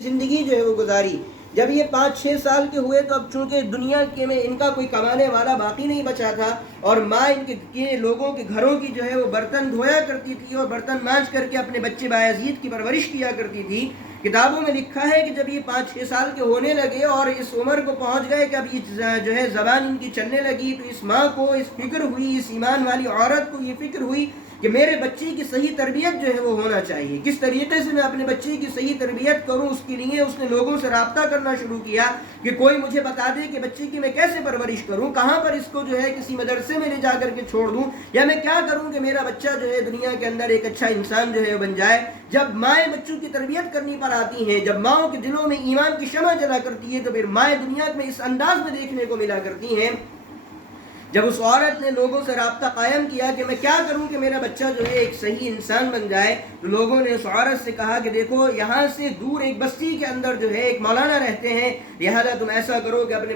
زندگی جو ہے وہ گزاری. جب یہ 5-6 سال کے ہوئے تو اب چونکہ دنیا کے میں ان کا کوئی کمانے والا باقی نہیں بچا تھا اور ماں ان کے لوگوں کے گھروں کی جو ہے وہ برتن دھویا کرتی تھی اور برتن مانجھ کر کے اپنے بچے بایزید کی پرورش کیا کرتی تھی. کتابوں میں لکھا ہے کہ جب یہ 5-6 سال کے ہونے لگے اور اس عمر کو پہنچ گئے کہ اب یہ جو ہے زبان ان کی چلنے لگی تو اس ماں کو اس فکر ہوئی, اس ایمان والی عورت کو یہ فکر ہوئی کہ میرے بچے کی صحیح تربیت جو ہے وہ ہونا چاہیے. کس طریقے سے میں اپنے بچے کی صحیح تربیت کروں, اس کے لیے اس نے لوگوں سے رابطہ کرنا شروع کیا کہ کوئی مجھے بتا دے کہ بچے کی میں کیسے پرورش کروں, کہاں پر اس کو جو ہے کسی مدرسے میں لے جا کر کے چھوڑ دوں, یا میں کیا کروں کہ میرا بچہ جو ہے دنیا کے اندر ایک اچھا انسان جو ہے بن جائے. جب مائیں بچوں کی تربیت کرنے پر آتی ہیں, جب ماؤں کے دلوں میں ایمان کی شمع جلا کرتی ہے, تو پھر مائیں دنیا میں اس انداز میں دیکھنے کو ملا کرتی ہیں. جب اس عورت نے لوگوں سے رابطہ قائم کیا کہ میں کیا کروں کہ میرا بچہ جو ہے ایک صحیح انسان بن جائے, تو لوگوں نے اس عورت سے کہا کہ دیکھو یہاں سے دور ایک بستی کے اندر جو ہے ایک مولانا رہتے ہیں, لہذا تم ایسا کرو کہ اپنے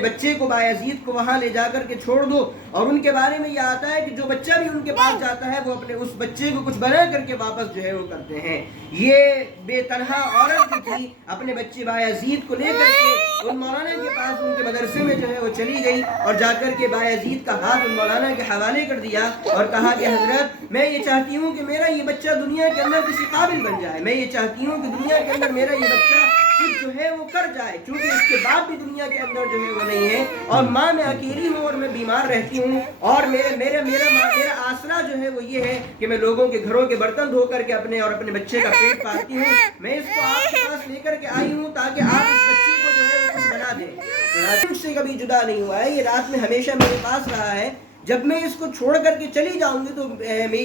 بچے کو بایزید کو وہاں لے جا کر کے چھوڑ دو. اور ان کے بارے میں یہ آتا ہے کہ جو بچہ بھی ان کے پاس جاتا ہے وہ اپنے اس بچے کو کچھ بنا کر کے واپس جو ہے وہ کرتے ہیں. یہ بے تنہا عورت جو تھی اپنے بچے بایزید کو لے کر کے ان مولانا کے پاس ان کے مدرسے میں جو ہے وہ چلی گئی اور جا کر کے بایزید کا ہاتھ ان مولانا کے حوالے کر دیا اور کہا کہ حضرت میں یہ چاہتی ہوں کہ میرا یہ بچہ دنیا کے اندر کسی قابل بن جائے, میں یہ چاہتی ہوں کہ دنیا کے اندر میرا یہ بچہ کچھ جو ہے وہ کر جائے, کیونکہ اس کے باپ بھی دنیا کے اندر جو ہے وہ نہیں ہے اور ماں میں اکیلی ہوں اور میں بیمار رہتی ہوں اور میرا آسرا جو ہے وہ یہ ہے کہ میں لوگوں کے گھروں کے برتن دھو کر کے اپنے اور اپنے بچے کا پیٹ پالتی ہوں. میں اس کو آپ کے پاس لے کر کے آئی ہوں تاکہ آپ اس بچے کو جو ہے وہ کچھ بنا دیں. مجھ سے کبھی جدا نہیں ہوا ہے, یہ رات میں ہمیشہ میرے پاس رہا ہے. جب میں اس کو چھوڑ کر کے چلی جاؤں گی تو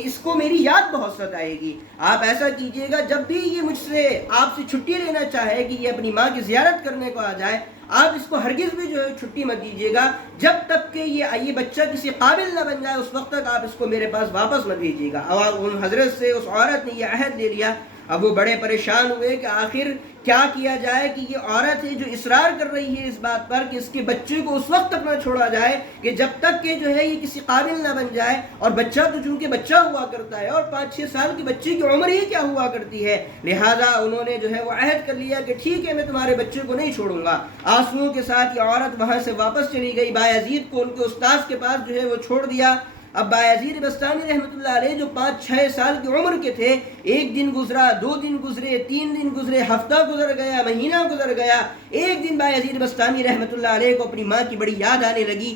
اس کو میری یاد بہت ستائے گی. آپ ایسا کیجئے گا جب بھی یہ مجھ سے آپ سے چھٹی لینا چاہے کہ یہ اپنی ماں کی زیارت کرنے کو آ جائے, آپ اس کو ہرگز بھی جو ہے چھٹی مت دیجیے گا جب تک کہ یہ بچہ کسی قابل نہ بن جائے, اس وقت تک آپ اس کو میرے پاس واپس مت بھیجیے گا. اور حضرت سے اس عورت نے یہ عہد لے لیا. اب وہ بڑے پریشان ہوئے کہ آخر کیا کیا جائے کہ یہ عورت ہے جو اصرار کر رہی ہے اس بات پر کہ اس کے بچے کو اس وقت تک نہ چھوڑا جائے کہ جب تک کہ جو ہے یہ کسی قابل نہ بن جائے, اور بچہ تو چونکہ بچہ ہوا کرتا ہے اور 5-6 سال کی بچے کی عمر ہی کیا ہوا کرتی ہے, لہذا انہوں نے جو ہے وہ عہد کر لیا کہ ٹھیک ہے میں تمہارے بچے کو نہیں چھوڑوں گا. آنسوؤں کے ساتھ یہ عورت وہاں سے واپس چلی گئی, بایزید کو ان کے استاذ کے پاس جو ہے وہ چھوڑ دیا. اب بایزید بستامی رحمۃ اللہ علیہ جو 5-6 سال کی عمر کے تھے, 1 دن گزرا, 2 دن گزرے, 3 دن گزرے, ہفتہ گزر گیا, مہینہ گزر گیا. ایک دن بایزید بستامی رحمۃ اللہ علیہ کو اپنی ماں کی بڑی یاد آنے لگی.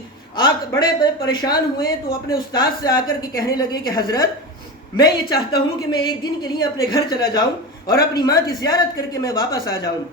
بڑے پریشان ہوئے تو اپنے استاد سے آ کر کے کہنے لگے کہ حضرت میں یہ چاہتا ہوں کہ میں ایک دن کے لیے اپنے گھر چلا جاؤں اور اپنی ماں کی زیارت کر کے میں واپس آ جاؤں.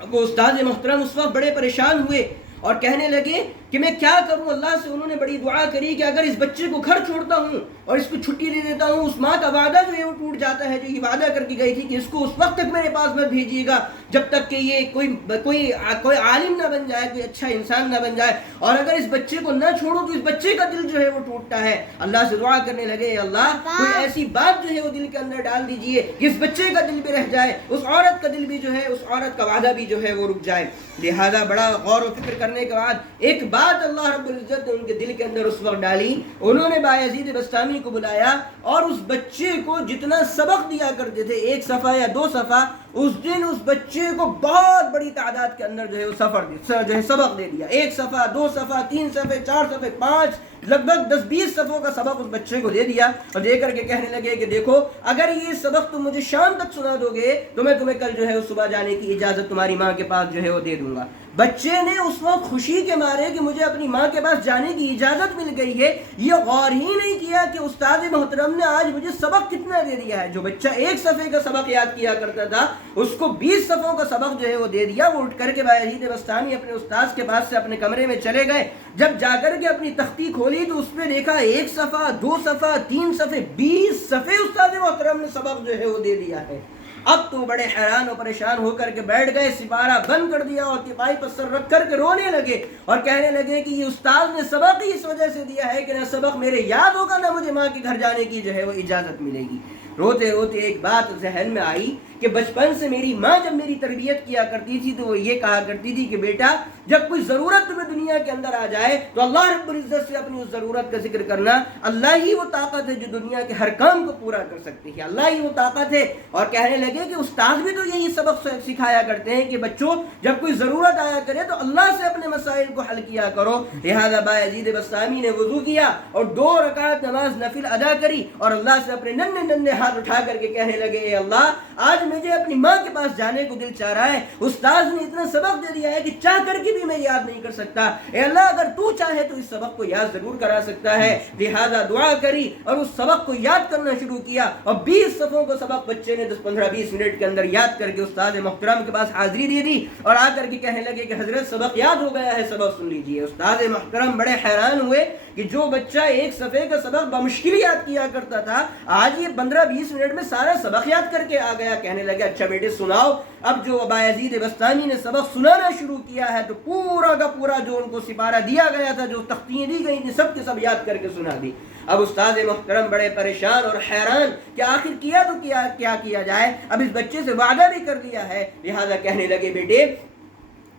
اب وہ استاد محترم اس وقت بڑے پریشان ہوئے اور کہنے لگے کہ میں کیا کروں. اللہ سے انہوں نے بڑی دعا کری کہ اگر اس بچے کو گھر چھوڑتا ہوں اور اس کو چھٹی دے دیتا ہوں, اس ماں کا وعدہ جو ہے وہ ٹوٹ جاتا ہے جو یہ وعدہ کر کے گئی تھی کہ اس کو اس وقت تک میرے پاس مت بھیجیے گا جب تک کہ یہ کوئی عالم نہ بن جائے, کوئی اچھا انسان نہ بن جائے, اور اگر اس بچے کو نہ چھوڑوں تو اس بچے کا دل جو ہے وہ ٹوٹتا ہے. اللہ سے دعا کرنے لگے, اللہ کوئی ایسی بات جو ہے وہ دل کے اندر ڈال دیجئے کہ اس بچے کا دل بھی رہ جائے, اس عورت کا دل بھی جو ہے, اس عورت کا وعدہ بھی جو ہے وہ رک جائے. لہذا بڑا غور و فکر کرنے کے بعد ایک بات اللہ رب العزت نے ان کے دل کے اندر اس وقت ڈالی. انہوں نے بایزید بستامی کو بلایا اور اس بچے کو جتنا سبق دیا کرتے تھے, 1 صفحہ یا 2 صفحہ, اس دن اس بچے کو بہت بڑی تعداد کے اندر جو ہے وہ سبق دے دیا. 1 صفحہ, 2 صفحہ, 3 صفحے, 4 صفحے, 5, لگ بھگ 10-20 صفحوں کا سبق اس بچے کو دے دیا اور دے کر کے کہنے لگے کہ دیکھو اگر یہ سبق تم مجھے شام تک سنا دو گے تو میں تمہیں کل جو ہے صبح جانے کی اجازت تمہاری ماں کے پاس جو ہے وہ دے دوں گا. بچے نے اس وقت خوشی کے مارے کہ مجھے اپنی ماں کے پاس جانے کی اجازت مل گئی ہے, یہ غور ہی نہیں کیا کہ استاد محترم نے آج مجھے سبق کتنا دے دیا ہے. جو بچہ 1 صفحے کا سبق یاد کیا کرتا تھا اس کو 20 صفحوں کا سبق جو ہے وہ دے دیا. وہ اٹھ کر کے بایزید بستامی اپنے استاد کے پاس سے اپنے کمرے میں چلے گئے. جب جا کر کے اپنی تختی کھولی تو اس میں دیکھا 1 صفحہ, 2 صفحہ, 3 صفحے, 20 صفحے استاد محترم نے سبق جو ہے وہ دے دیا ہے. اب تو بڑے حیران و پریشان ہو کر کے بیٹھ گئے, سپارہ بند کر دیا اور تپائی پر سر رکھ کر کے رونے لگے اور کہنے لگے کہ یہ استاد نے سبق ہی اس وجہ سے دیا ہے کہ نہ سبق میرے یاد ہوگا نہ مجھے ماں کے گھر جانے کی جو ہے وہ اجازت ملے گی. روتے روتے ایک بات ذہن میں آئی کہ بچپن سے میری ماں جب میری تربیت کیا کرتی تھی تو وہ یہ کہا کرتی تھی کہ بیٹا جب کوئی ضرورت تمہیں دنیا کے اندر آ جائے تو اللہ رب العزت سے اپنی اس ضرورت کا ذکر کرنا. اللہ ہی وہ طاقت ہے جو دنیا کے ہر کام کو پورا کر سکتی ہے, اللہ ہی وہ طاقت ہے. اور کہنے لگے کہ استاد بھی تو یہی سبق سکھایا کرتے ہیں کہ بچوں جب کوئی ضرورت آیا کرے تو اللہ سے اپنے مسائل کو حل کیا کرو. لہذا بایزید بسطامی نے وضو کیا اور 2 رکعت نماز نفل ادا کری اور اللہ سے اپنے ننھے ننھے ہاتھ اٹھا کر کے کہنے لگے اے اللہ آج مجھے اپنی ماں کے پاس جانے کو دل چاہ رہا ہے. استاد نے اتنا سبق دے دیا ہے کہ چاہ کر کے بھی میں یاد نہیں کر سکتا. اے اللہ اگر تو چاہے تو اس سبق کو یاد ضرور کرا سکتا ہے. لہذا دعا کری اور اس سبق کو یاد کرنا شروع کیا اور 20 صفوں کو سبق بچے نے 10-15-20 منٹ کے اندر یاد کر کے استاد محترم کے پاس حاضری دے دی اور آ کر کے کہنے لگے کہ حضرت سبق یاد ہو گیا ہے, سبق سن لیجئے. استاد محترم بڑے حیران ہوئے کہ جو بچہ ایک صفحے کا سبق بمشکل یاد کیا کرتا تھا آج یہ 15-20 منٹ میں سارا سبق یاد کر کے آ گیا. کہنے لگے اچھا بیٹے سناؤ. اب جو بایزید بسطامی نے سبق سنانا شروع کیا ہے تو پورا کا پورا جو ان کو سپارہ دیا گیا تھا, جو تختیاں دی گئی تھی, سب کے سب یاد کر کے سنا دی. اب استاد محترم بڑے پریشان اور حیران کہ آخر کیا تو کیا کیا جائے. اب اس بچے سے وعدہ بھی کر دیا ہے. لہذا کہنے لگے بیٹے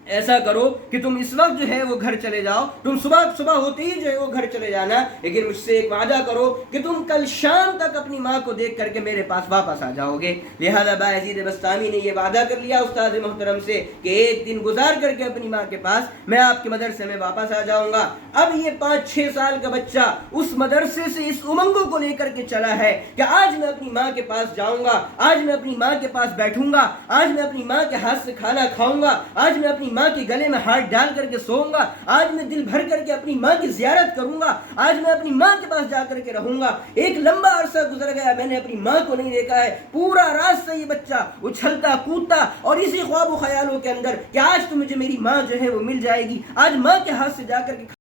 ایسا کرو کہ تم اس وقت جو ہے وہ گھر چلے جاؤ, تم صبح ہوتے ہی جو ہے وہ گھر چلے جانا, لیکن مجھ سے ایک وعدہ کرو کہ تم کل شام تک اپنی ماں کو دیکھ کر کے میرے پاس واپس آ جاؤ گے. لہذا بایزید بسطامی نے یہ وعدہ کر لیا استاد محترم سے کہ ایک دن گزار کر کے اپنی ماں کے پاس میں آپ کے مدرسے میں واپس آ جاؤں گا. اب یہ 5-6 سال کا بچہ اس مدرسے سے اس امنگوں کو لے کر کے چلا ہے کہ آج میں اپنی ماں کے پاس جاؤں گا, آج میں اپنی ماں کے پاس بیٹھوں گا, آج میں اپنی ماں کے ہاتھ سے کھانا کھاؤں گا, آج میں اپنی ماں کے گلے میں ہاتھ ڈال کر کے سوؤں گا, آج میں دل بھر کر کے اپنی ماں کی زیارت کروں گا, آج میں اپنی ماں کے پاس جا کر کے رہوں گا. ایک لمبا عرصہ گزر گیا, میں نے اپنی ماں کو نہیں دیکھا ہے. پورا رات سے یہ بچہ اچھلتا کودتا اور اسی خواب و خیالوں کے اندر کہ آج تو مجھے میری ماں جو ہے وہ مل جائے گی, آج ماں کے ہاتھ سے جا کر کے